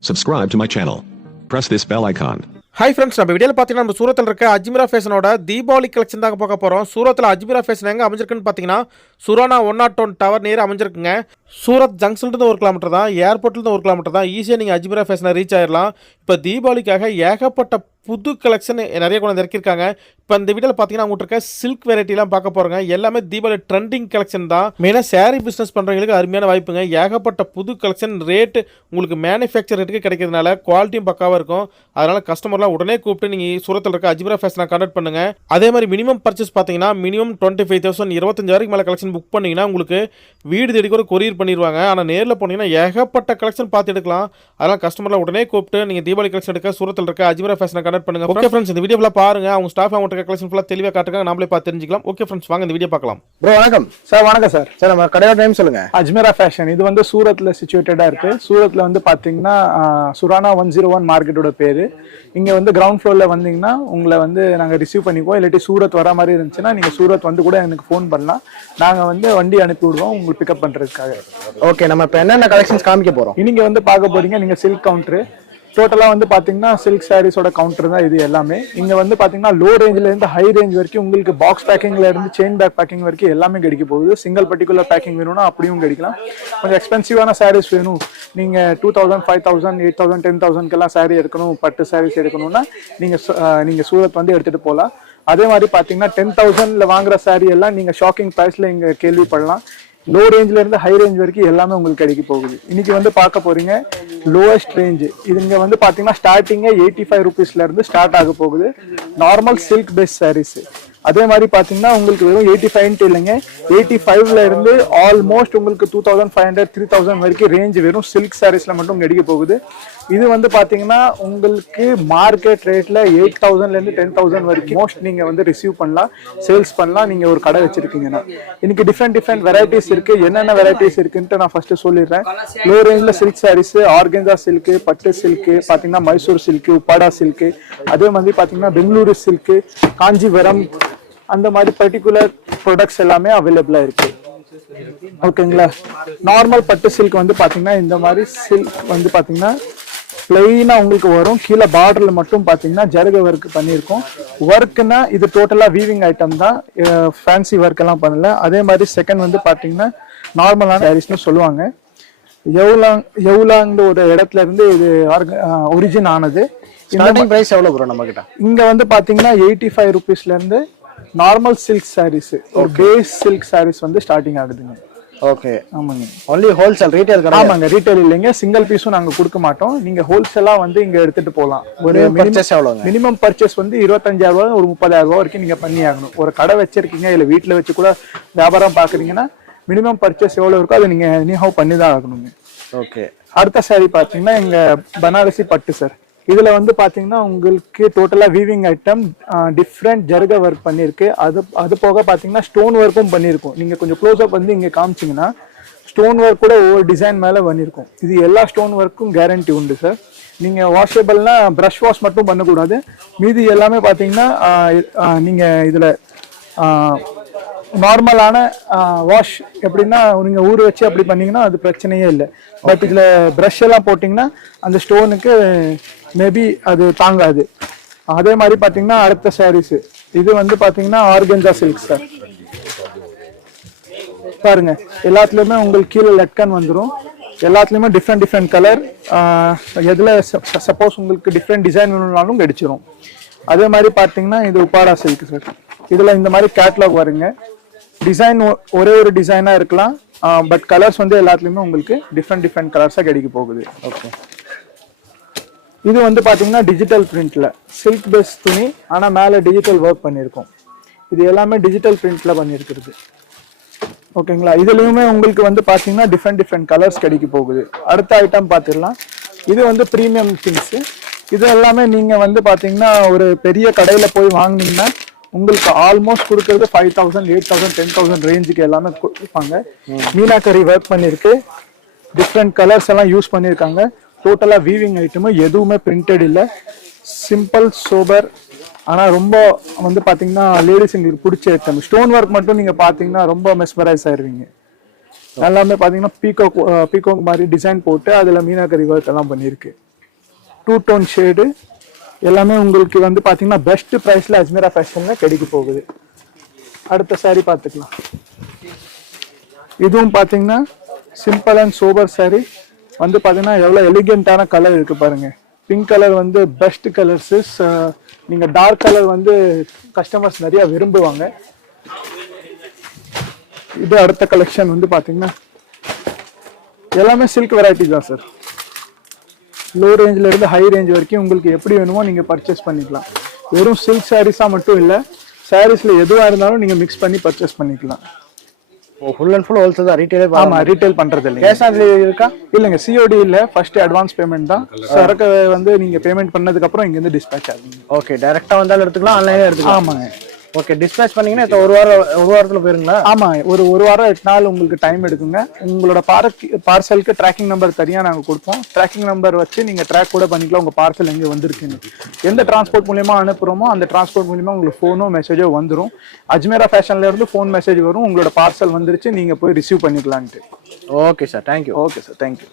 Subscribe to my channel. Press this bell icon. Hi friends நம்ம வீடியோவில் பார்த்தீங்கன்னா நம்ம சூரத்தில் இருக்க அஜ்மீரா ஃபேஷனோட தீபாவளி கலெக்ஷன் தாங்க பார்க்க போகிறோம் சூரத்தில் அஜ்மீரா ஃபேஷன் எங்கே அமைஞ்சிருக்குன்னு பார்த்தீங்கன்னா Surana one nought one tower near அமைஞ்சிருக்குங்க. சூரத் ஜங்ஷன்லேருந்து ஒரு கிலோமீட்டர் தான் ஏர்போர்ட்லேருந்து ஒரு கிலோமீட்டர் தான். ஈஸியாக நீங்கள் அஜ்மீரா ஃபேஷனை ரீச் ஆயிடலாம் இப்போ தீபாவளிக்காக ஏகப்பட்ட புது கலெக்ஷன் நிறைய கொண்டு இறக்கியிருக்காங்க. இப்போ இந்த வீடியோவில் பார்த்தீங்கன்னா உங்கள்கிட்ட இருக்க சில்க் வெரைட்டிலாம் பார்க்க போகிறாங்க எல்லாமே தீபாவளி ட்ரெண்டிங் கலெக்ஷன் தான். மெயினாக சேரீ பிஸ்னஸ் பண்ணுறவங்களுக்கு அருமையான வாய்ப்புங்க. ஏகப்பட்ட புது கலெக்ஷன் ரேட்டு உங்களுக்கு மேனுஃபேக்சர் ரேட்டுக்கு கிடைக்கிறதுனால குவாலிட்டியும் பக்காவாக இருக்கும். அதனால் கஸ்டமர்லாம் உடனே கூப்பிட்டு நீங்கள் சூரத்தில் இருக்க அஜ்மீரா ஃபேஷனை கான்டாக்ட் பண்ணுங்க. அதே மாதிரி மினிமம் பர்ச்சேஸ் பார்த்தீங்கன்னா மினிமம் டுவெண்ட்டி ஃபைவ் தௌசண்ட் இருபத்தஞ்சாயிரம் மேலே கலெக்ஷன் புக் பண்ணீங்கன்னா உங்களுக்கு வீடு தேடி கூட கொரியர் பண்ணிடுவாங்க ஆனால் நேரில் போனீங்கன்னா ஏகப்பட்ட கலெக்ஷன் பார்த்து எடுக்கலாம். அதனால் கஸ்டமர்லாம் உடனே கூப்பிட்டு நீங்கள் தீபாவளி கலெக்ஷன் எடுக்க சூரத்தில் இருக்க அஜ்மீரா ஃபேஷனை கான்டாக்ட் பண்ணுங்க. ஓகே ஃப்ரெண்ட்ஸ் இந்த வீடியோ பாருங்க. அவங்க ஸ்டாஃப் அவங்க கலெக்ஷன் ஃபுல்லாக தெளிவாக காட்டுங்க நாமளே பார்த்து தெரிஞ்சுக்கலாம். ஓகே ஃப்ரெண்ட்ஸ் வாங்க இந்த வீடியோ பார்க்கலாம். ப்ரோ வணக்கம். சார் வணக்கம் சார். சார் நம்ம கடையோட நேம் சொல்லுங்க. அஜ்மீரா ஃபேஷன் இது வந்து சூரத்ல சிச்சுவேட்டடா இருக்கு. சூரத்ல வந்து பாத்தீங்கன்னா ஆஹ், சுரானா ஒன் ஜீரோ ஒன் மார்க்கெட்டோட பேரு. இங்க வந்து கிரவுண்ட் ஃப்ளோர்ல வந்தீங்கன்னா உங்களை வந்து நாங்க ரிசீவ் பண்ணிக்குவோம். இல்லாட்டி சூரத் வர மாதிரி இருந்துச்சுன்னா நீங்க சூரத் வந்து கூட எனக்கு ஃபோன் பண்ணலாம். நாங்க வந்து வண்டி அனுப்பி விடுவோம் உங்களுக்கு பிக்கப் பண்றதுக்காக. ஓகே நம்ம இப்போ என்னென்ன கலெக்ஷன்ஸ் காமிக்க போறோம்? இன்னைக்கு வந்து பார்க்க போறீங்க நீங்க சில்க் கவுண்டர் டோட்டலாக வந்து பார்த்தீங்கன்னா சில்க் சாரீஸோட கவுண்டர் தான் இது எல்லாமே. இங்கே வந்து பார்த்தீங்கன்னா லோ ரேஞ்சிலேருந்து ஹை ரேஞ்ச் வரைக்கும் உங்களுக்கு பாக்ஸ் பேக்கிங்ல இருந்து செயின் பேக் பேக்கிங் வரைக்கும் எல்லாமே கிடைக்க போகுது. சிங்கிள் பர்டிகுலர் பேக்கிங் வேணும்னா அப்படியும் கிடைக்கலாம். கொஞ்சம் எக்ஸ்பென்சிவான சாரீஸ் வேணும். நீங்கள் two thousand five thousand eight thousand ten தௌசண்ட்க்கெல்லாம் sari எடுக்கணும் பட்டு சாரீஸ் எடுக்கணும்னா நீங்கள் நீங்கள் சூரத் வந்து எடுத்துகிட்டு போகலாம் அதே மாதிரி பார்த்தீங்கன்னா டென் தௌசண்டில் வாங்குற சாரீ எல்லாம் நீங்கள் ஷாக்கிங் ப்ரைஸில் இங்கே கேள்விப்படலாம். லோ ரேஞ்சில் இருந்து ஹை ரேஞ்ச் வரைக்கும் எல்லாமே உங்களுக்கு கிடைக்க போகுது. இன்னைக்கு வந்து பார்க்க போறீங்க லோவஸ்ட் ரேஞ்ச் இது இங்கே வந்து பார்த்தீங்கன்னா ஸ்டார்டிங்கே எயிட்டி ஃபைவ் ருபீஸ்ல இருந்து ஸ்டார்ட் ஆக போகுது. நார்மல் சில்க் பேஸ்ட் சாரீஸ் அதே மாதிரி பாத்தீங்கன்னா உங்களுக்கு வெறும் எயிட்டி ஃபைவ்ன்ட்டு இல்லைங்க. எயிட்டி ஃபைவ்ல இருந்து ஆல்மோஸ்ட் உங்களுக்கு two thousand five hundred three thousand வரைக்கும் ரேஞ்ச் வெறும் சில்க் சாரீஸ்ல மட்டும் கிடைக்க போகுது. இது வந்து பாத்தீங்கன்னா உங்களுக்கு மார்க்கெட் ரேட்ல எயிட் தௌசண்ட்ல இருந்து டென் தௌசண்ட் வரைக்கும் மோஸ்ட் நீங்க வந்து ரிசீவ் பண்ணலாம் சேல்ஸ் பண்ணலாம் நீங்க ஒரு கடை வச்சிருக்கீங்கன்னா. இன்னைக்கு டிஃப்ரெண்ட் டிஃப்ரெண்ட் வெரைட்டிஸ் இருக்கு. என்னென்ன வெரைட்டிஸ் இருக்குன்ட்டு நான் ஃபர்ஸ்ட் சொல்லிடுறேன். லோ ரேஞ்ச்ல சில்க் சாரீஸ் ஆர்கென்சா சில்க் பட்டு சில்க் பாத்தீங்கன்னா மைசூர் சில்க் உப்பாடா சில்க் அதே மாதிரி பாத்தீங்கன்னா பெங்களூரு சில்க் காஞ்சிபுரம் அந்த மாதிரி பர்டிகுலர் ப்ராடக்ட்ஸ் எல்லாமே அவைலபிளா இருக்கு. ஓகேங்களா நார்மல் பட்டு சில்க் வந்து பாத்தீங்கன்னா இந்த மாதிரி சில்க் வந்து பாத்தீங்கன்னா பிளெயினா உங்களுக்கு வரும். கீழே பார்டர்ல மட்டும் பாத்தீங்கன்னா ஜருக ஒர்க் பண்ணியிருக்கோம். ஒர்க்னா இது டோட்டலா வீவிங் ஐட்டம் தான். ஃபேன்சி ஒர்க் எல்லாம் பண்ணல. அதே மாதிரி செகண்ட் வந்து பாத்தீங்கன்னா நார்மலான சாரீஸ்னு சொல்லுவாங்க. எவ்வளோங் எவ்வளோங்கிற ஒரு இடத்துல இருந்து இது ஒரிஜின் ஆனது. ஸ்டார்டிங் பிரைஸ் எவ்வளவு ப்ரோ நம்ம கிட்ட இங்க வந்து பாத்தீங்கன்னா எயிட்டி ஃபைவ் ருபீஸ்ல இருந்து நார்மல் சில்க் சாரீஸ் ஒரு பேஸ் சில்க் சாரீஸ் வந்து ஸ்டார்டிங் ஆகுதுங்க. ஓகே ஆமாங்க. ஒன்லி ஹோல்சேல் ரீட்டைல் கடை ஆமாங்க ரீட்டைல் இல்லைங்க. சிங்கிள் பீஸும் நாங்க கொடுக்க மாட்டோம். நீங்க ஹோல்சேலா வந்து இங்க எடுத்துட்டு போகலாம் ஒரு பர்ச்சேஸ் எவ்வளோங்க? மினிமம் பர்ச்சேஸ் வந்து இருபத்தஞ்சாயிரம் ஒரு முப்பதாயிரம் ரூபாய் வரைக்கும் நீங்க பண்ணி ஆகணும். ஒரு கடை வச்சிருக்கீங்க இல்ல வீட்ல வச்சு கூட வியாபாரம் பாக்குறீங்கன்னா மினிமம் பர்ச்சேஸ் எவ்வளவு இருக்கோ அதை நீங்க எனிஹவ் பண்ணி தான் ஆகணுங்க. ஓகே அடுத்த saree பாத்தீங்கன்னா எங்க பனாரசி பட்டு சார் இதில் வந்து பார்த்தீங்கன்னா உங்களுக்கு டோட்டலாக வீவிங் ஐட்டம் டிஃப்ரெண்ட் ஜருக ஒர்க் பண்ணியிருக்கு அது அது போக பார்த்தீங்கன்னா ஸ்டோன் ஒர்க்கும் பண்ணியிருக்கும் நீங்கள் கொஞ்சம் க்ளோஸ்அப் வந்து இங்கே காமிச்சீங்கன்னா ஸ்டோன் ஒர்க் கூட ஒவ்வொரு டிசைன் மேலே பண்ணியிருக்கும் இது எல்லா ஸ்டோன் ஒர்க்கும் கேரண்டி உண்டு சார் நீங்கள் வாஷபிள்னா ப்ரஷ் வாஷ் மட்டும் பண்ணக்கூடாது. மீதி எல்லாமே பார்த்தீங்கன்னா நீங்கள் இதில் நார்மலான வாஷ் எப்படின்னா நீங்கள் ஊற வச்சு அப்படி பண்ணிங்கன்னா அது பிரச்சனையே இல்லை. பட் இதில் ப்ரஷ் எல்லாம் போட்டிங்கன்னா அந்த ஸ்டோனுக்கு மேபி அது தாங்காது. அதே மாதிரி பார்த்தீங்கன்னா அடுத்த சாரீஸ் இது வந்து பார்த்தீங்கன்னா ஆர்கென்ஜா சில்க் சார் பாருங்க எல்லாத்துலேயுமே உங்களுக்கு கீழே லட்கன் வந்துடும் எல்லாத்துலேயுமே டிஃப்ரெண்ட் டிஃப்ரெண்ட் கலர் எதில் சப்போஸ் உங்களுக்கு டிஃப்ரெண்ட் டிசைன் வேணும்னாலும் கிடைச்சிரும் அதே மாதிரி பார்த்தீங்கன்னா இது உப்பாடா சில்க் சார் இதில் இந்த மாதிரி கேட்லாக் வருங்க. டிசைன் ஒரே ஒரு டிசைனாக இருக்கலாம். பட் கலர்ஸ் வந்து எல்லாத்துலேயுமே உங்களுக்கு டிஃப்ரெண்ட் டிஃப்ரெண்ட் கலர்ஸாக கிடைக்க போகுது. ஓகே இது வந்து பாத்தீங்கன்னா டிஜிட்டல் பிரிண்ட்ல சில்க் பேஸ் துணி ஆனா மேல டிஜிட்டல் ஒர்க் பண்ணியிருக்கோம். இது எல்லாமே டிஜிட்டல் பிரிண்ட்ல பண்ணியிருக்கிறது. ஓகேங்களா? இதுலயுமே உங்களுக்கு வந்து பாத்தீங்கன்னா டிஃப்ரெண்ட் டிஃப்ரெண்ட் கலர்ஸ் கிடைக்க போகுது. அடுத்த ஐட்டம் பார்த்துடலாம் இது வந்து ப்ரீமியம் திங்ஸ் இது எல்லாமே நீங்க வந்து பாத்தீங்கன்னா ஒரு பெரிய கடையில போய் வாங்குனீங்கன்னா உங்களுக்கு ஆல்மோஸ்ட் கொடுக்கறது five thousand eight thousand ten thousand ரேஞ்சுக்கு எல்லாமே கொடுப்பாங்க. மீனாக்கரி ஒர்க் பண்ணிருக்கு டிஃப்ரெண்ட் கலர்ஸ் எல்லாம் யூஸ் பண்ணியிருக்காங்க. டோட்டலாக வீவிங் ஐட்டமும் எதுவுமே பிரிண்டட் இல்லை. சிம்பிள் சோபர் ஆனால் ரொம்ப வந்து பார்த்தீங்கன்னா லேடிஸ் எங்களுக்கு பிடிச்ச ஐட்டம் ஸ்டோன் ஒர்க் மட்டும் நீங்கள் பார்த்தீங்கன்னா ரொம்ப மெஸ்மரைஸ் ஆயிடுவீங்க எல்லாமே பார்த்தீங்கன்னா பீகோ பீகோ மாதிரி டிசைன் போட்டு அதில் மீனாக்கரி ஒர்க் எல்லாம் பண்ணியிருக்கு. டூ டோன் ஷேடு எல்லாமே உங்களுக்கு வந்து பார்த்தீங்கன்னா பெஸ்ட் ப்ரைஸில் அஜ்மீரா ஃபேஷனில் கிடைக்க போகுது. அடுத்த saree பார்த்துக்கலாம் இதுவும் பார்த்தீங்கன்னா சிம்பிள் அண்ட் சோபர் சாரீ வந்து பார்த்தீங்கன்னா எவ்வளோ எலிகென்ட்டான கலர் இருக்கு பாருங்க. பிங்க் கலர் வந்து பெஸ்ட் கலர்ஸ் நீங்கள் டார்க் கலர் வந்து கஸ்டமர்ஸ் நிறைய விரும்புவாங்க. இது அடுத்த கலெக்ஷன் வந்து பார்த்தீங்கன்னா எல்லாமே சில்க் வெரைட்டி தான் சார் லோ ரேஞ்சில் இருந்து ஹை ரேஞ்ச் வரைக்கும் உங்களுக்கு எப்படி வேணுமோ நீங்கள் பர்ச்சேஸ் பண்ணிக்கலாம். வெறும் சில்க் சாரீஸாக மட்டும் இல்லை சாரீஸில் எதுவாக இருந்தாலும் நீங்கள் மிக்ஸ் பண்ணி பர்ச்சேஸ் பண்ணிக்கலாம். ஃபுல் அண்ட் ஃபுல் ஹோல்சேல் தான் ரீட்டைலே ஆமாம் ரீட்டைல் பண்ணுறது இல்லைங்க. கேஷ் ஆன் டெலிவரி இருக்கா? இல்லைங்க சிஓடி இல்லை ஃபர்ஸ்ட் அட்வான்ஸ் பேமெண்ட் தான். சரக்கு வந்து நீங்கள் பேமெண்ட் பண்ணதுக்கப்புறம் இங்கேருந்து டிஸ்பேச் ஆகுங்க ஓகே டைரக்டா வந்தாலும் எடுத்துக்கலாம் ஆன்லைனே எடுத்துக்கலாம். ஆமாங்க. ஓகே டிஸ்பேச் பண்ணீங்கன்னா இப்போ ஒரு வாரம் ஒரு வாரத்துல போயிருங்களா? ஆமாம் ஒரு ஒரு வாரம் எட்டு நாள் உங்களுக்கு டைம் எடுக்குங்க. உங்களோட பார்க் பார்சலுக்கு ட்ராக்கிங் நம்பர் தனியாக நாங்கள் கொடுப்போம். ட்ராக்கிங் நம்பர் வச்சு நீங்கள் ட்ராக் கூட பண்ணிக்கலாம். உங்கள் பார்சல் எங்கே வந்திருக்குன்னு. எந்த டிரான்ஸ்போர்ட் மூலியமா அனுப்புகிறோமோ அந்த டிரான்ஸ்போர்ட் மூலியமா உங்களுக்கு ஃபோனோ மெசேஜோ வந்துடும் அஜ்மேரா ஃபேஷன்ல இருந்து ஃபோன் மெசேஜ் வரும். உங்களோட பார்சல் வந்துருச்சு நீங்கள் போய் receive பண்ணிக்கலான்ட்டு. Okay sir thank you okay sir thank you